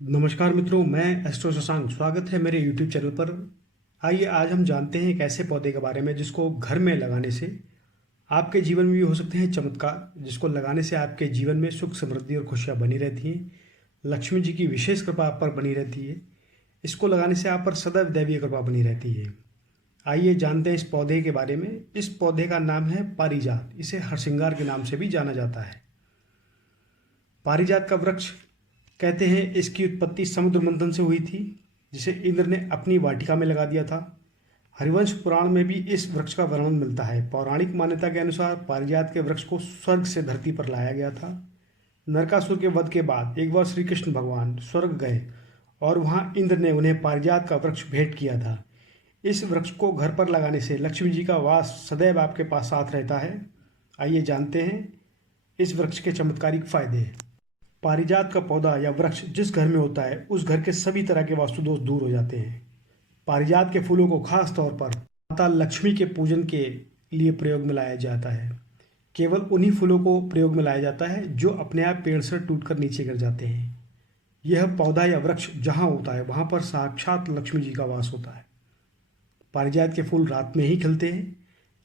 नमस्कार मित्रों, मैं एस्ट्रो शशांक। स्वागत है मेरे YouTube चैनल पर। आइए आज हम जानते हैं एक ऐसे पौधे के बारे में जिसको घर में लगाने से आपके जीवन में भी हो सकते हैं चमत्कार, जिसको लगाने से आपके जीवन में सुख समृद्धि और खुशियाँ बनी रहती हैं। लक्ष्मी जी की विशेष कृपा आप पर बनी रहती है। इसको लगाने से आप पर सदैव दैवीय कृपा बनी रहती है। आइए जानते हैं इस पौधे के बारे में। इस पौधे का नाम है पारिजात। इसे हरसिंगार के नाम से भी जाना जाता है। पारिजात का वृक्ष कहते हैं इसकी उत्पत्ति समुद्र मंथन से हुई थी, जिसे इंद्र ने अपनी वाटिका में लगा दिया था। हरिवंश पुराण में भी इस वृक्ष का वर्णन मिलता है। पौराणिक मान्यता के अनुसार पारिजात के वृक्ष को स्वर्ग से धरती पर लाया गया था। नरकासुर के वध के बाद एक बार श्री कृष्ण भगवान स्वर्ग गए और वहां इंद्र ने उन्हें पारिजात का वृक्ष भेंट किया था। इस वृक्ष को घर पर लगाने से लक्ष्मी जी का वास सदैव आपके पास साथ रहता है। आइए जानते हैं इस वृक्ष के चमत्कारिक फायदे। पारिजात का पौधा या वृक्ष जिस घर में होता है उस घर के सभी तरह के वास्तु दोष दूर हो जाते हैं। पारिजात के फूलों को खास तौर पर माता लक्ष्मी के पूजन के लिए प्रयोग में लाया जाता है। केवल उन्हीं फूलों को प्रयोग में लाया जाता है जो अपने आप पेड़ से टूटकर नीचे गिर जाते हैं। यह पौधा या वृक्ष जहाँ होता है वहाँ पर साक्षात लक्ष्मी जी का वास होता है। पारिजात के फूल रात में ही खिलते हैं।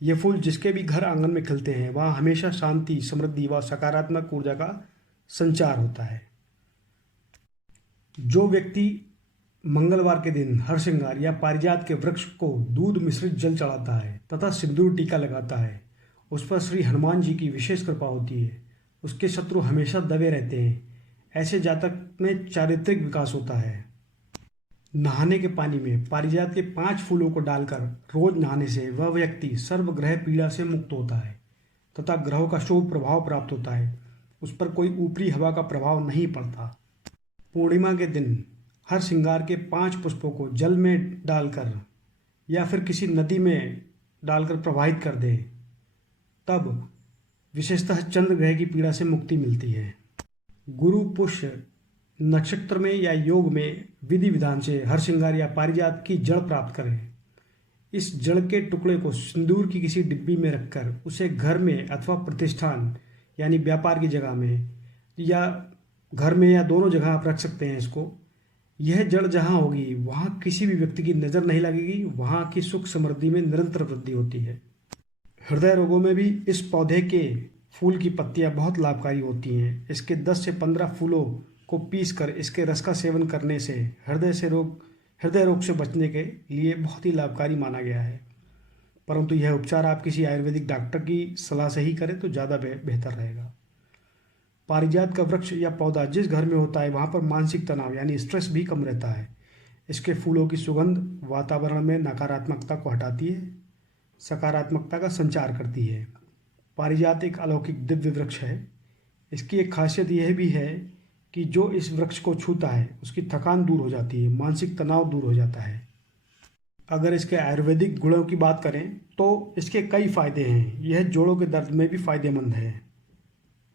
ये फूल जिसके भी घर आंगन में खिलते हैं वहाँ हमेशा शांति, समृद्धि व सकारात्मक ऊर्जा का संचार होता है। जो व्यक्ति मंगलवार के दिन हरसिंगार या पारिजात के वृक्ष को दूध मिश्रित जल चढ़ाता है तथा सिंदूर टीका लगाता है, उस पर श्री हनुमान जी की विशेष कृपा होती है। उसके शत्रु हमेशा दबे रहते हैं। ऐसे जातक में चारित्रिक विकास होता है। नहाने के पानी में पारिजात के 5 फूलों को डालकर रोज नहाने से वह व्यक्ति सर्वग्रह पीड़ा से मुक्त होता है तथा ग्रहों का शुभ प्रभाव प्राप्त होता है। उस पर कोई ऊपरी हवा का प्रभाव नहीं पड़ता। पूर्णिमा के दिन हर श्रृंगार के 5 पुष्पों को जल में डालकर या फिर किसी नदी में डालकर प्रवाहित कर दें, तब विशेषतः चंद्र ग्रह की पीड़ा से मुक्ति मिलती है। गुरु पुष्य नक्षत्र में या योग में विधि विधान से हर श्रृंगार या पारिजात की जड़ प्राप्त करें। इस जड़ के टुकड़े को सिंदूर की किसी डिब्बी में रखकर उसे घर में अथवा प्रतिष्ठान यानी व्यापार की जगह में या घर में या दोनों जगह आप रख सकते हैं इसको। यह जड़ जहाँ होगी वहाँ किसी भी व्यक्ति की नज़र नहीं लगेगी। वहाँ की सुख समृद्धि में निरंतर वृद्धि होती है। हृदय रोगों में भी इस पौधे के फूल की पत्तियाँ बहुत लाभकारी होती हैं। इसके 10 से 15 फूलों को पीसकर इसके रस का सेवन करने से हृदय रोग से बचने के लिए बहुत ही लाभकारी माना गया है। परंतु यह उपचार आप किसी आयुर्वेदिक डॉक्टर की सलाह से ही करें तो ज़्यादा बेहतर रहेगा। पारिजात का वृक्ष या पौधा जिस घर में होता है वहाँ पर मानसिक तनाव यानी स्ट्रेस भी कम रहता है। इसके फूलों की सुगंध वातावरण में नकारात्मकता को हटाती है, सकारात्मकता का संचार करती है। पारिजात एक अलौकिक दिव्य वृक्ष है। इसकी एक खासियत यह भी है कि जो इस वृक्ष को छूता है उसकी थकान दूर हो जाती है, मानसिक तनाव दूर हो जाता है। अगर इसके आयुर्वेदिक गुणों की बात करें तो इसके कई फायदे हैं। यह जोड़ों के दर्द में भी फायदेमंद है।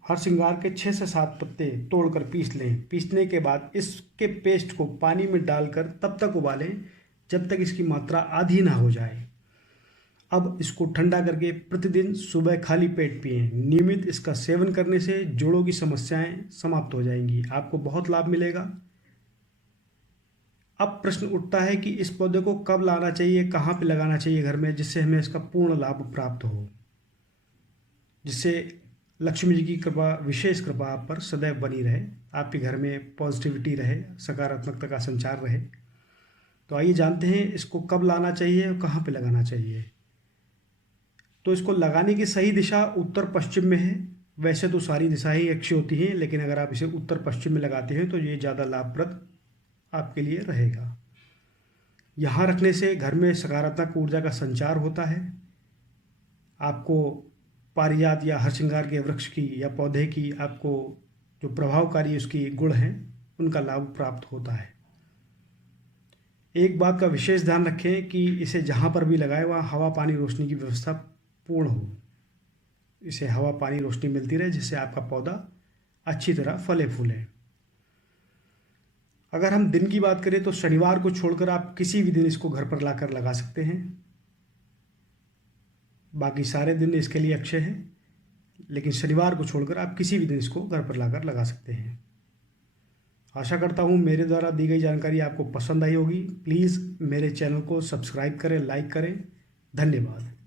हर श्रृंगार के 6 से 7 पत्ते तोड़कर पीस लें। पीसने के बाद इसके पेस्ट को पानी में डालकर तब तक उबालें जब तक इसकी मात्रा आधी ना हो जाए। अब इसको ठंडा करके प्रतिदिन सुबह खाली पेट पिएं। नियमित इसका सेवन करने से जोड़ों की समस्याएं समाप्त हो जाएंगी। आपको बहुत लाभ मिलेगा। अब प्रश्न उठता है कि इस पौधे को कब लाना चाहिए, कहाँ पे लगाना चाहिए घर में, जिससे हमें इसका पूर्ण लाभ प्राप्त हो, जिससे लक्ष्मी जी की कृपा, विशेष कृपा आप पर सदैव बनी रहे, आपके घर में पॉजिटिविटी रहे, सकारात्मकता का संचार रहे। तो आइए जानते हैं इसको कब लाना चाहिए और कहाँ पे लगाना चाहिए। तो इसको लगाने की सही दिशा उत्तर पश्चिम में है। वैसे तो सारी दिशाएं ही अच्छी होती हैं, लेकिन अगर आप इसे उत्तर पश्चिम में लगाते हैं तो ये ज़्यादा लाभप्रद आपके लिए रहेगा। यहाँ रखने से घर में सकारात्मक ऊर्जा का संचार होता है। आपको पारिजात या हरसिंगार के वृक्ष की या पौधे की आपको जो प्रभावकारी उसकी गुण हैं उनका लाभ प्राप्त होता है। एक बात का विशेष ध्यान रखें कि इसे जहाँ पर भी लगाए वहाँ हवा पानी रोशनी की व्यवस्था पूर्ण हो। इसे हवा पानी रोशनी मिलती रहे जिससे आपका पौधा अच्छी तरह फले फूले। अगर हम दिन की बात करें तो शनिवार को छोड़कर आप किसी भी दिन इसको घर पर लाकर लगा सकते हैं। बाकी सारे दिन इसके लिए अक्षय है, लेकिन शनिवार को छोड़कर आप किसी भी दिन इसको घर पर लाकर लगा सकते हैं। आशा करता हूँ मेरे द्वारा दी गई जानकारी आपको पसंद आई होगी। प्लीज़ मेरे चैनल को सब्सक्राइब करें, लाइक करें। धन्यवाद।